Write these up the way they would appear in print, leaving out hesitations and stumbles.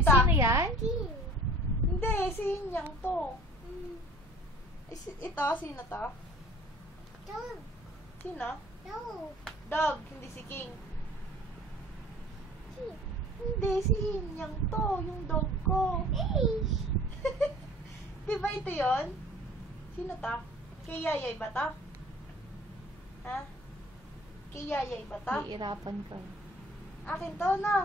ito. Sino yan? Hindi, si Yang to. Ito, sino to? Sino? Dog, hindi si King. Hindi, si Yang to, yung dog ko. Di ba ito yun? Sino to? Kay Yayay ba to? Ha? Kay Yayay ba to? Iirapan ko. Akin to, no?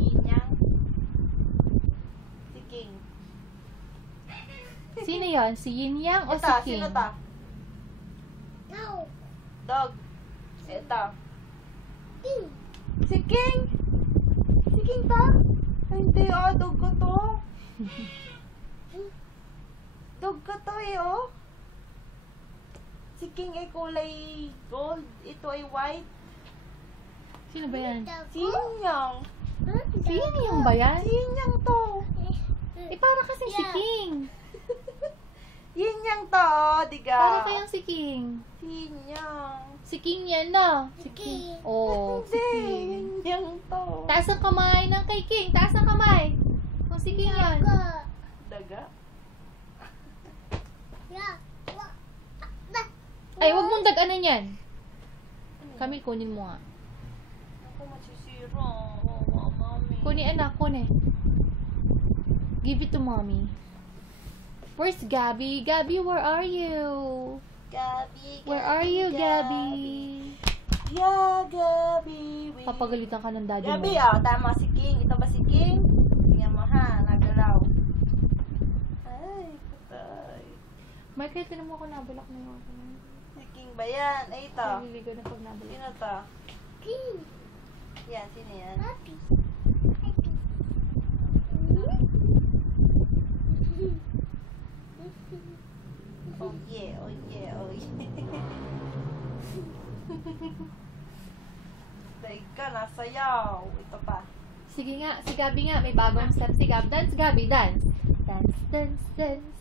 Yang. Si King. Sino yon? Si Yin Yang o Ito, si King? sino to? Dog. Ito. Si King. Si King to? Ay, hindi, dog ko to. Dog ko to oh. Si King ay kulay gold. Ito ay white. Sino ba yan? Si Yang. Si Yin Yang ba yan? Si Yang to. Eh, para kasi si King. Yin Yang to, diga. Para kayang si King. Si Yang. Si King yan na. Si King. Oh, si Hindi, King. Yin Yang to. Taas ang kamay ng kay King. Taas ang kamay. Kung si King yan. Daga. Ay, wag mong daganan yan. Kami, kunin mo nga. Ako masisira. Oh, mami. Kunin, anak. Kunin. Give it to mommy. Where's Gabby? Gabby, where are you? Gabi, Where are you, Gabby? Yeah, Gabi. Papagalitan ka ng daddy Gabi, mo. tama si King. Ito ba si King? Tingnan mo ha, nagalaw. Ay, patay. Michael, tinan mo ako nabulak na yung ako. Si King ba yan? Ay, ito. Naliligo na pag nabulak. Sino to? Yan, sino yan? Oh yeah, oh yeah, oh yeah. Daig ka, nasayaw. Ito pa. Sige nga, si Gabby nga. May bagong step si Gabby. Dance, Gabby, dance. Dance, dance, dance.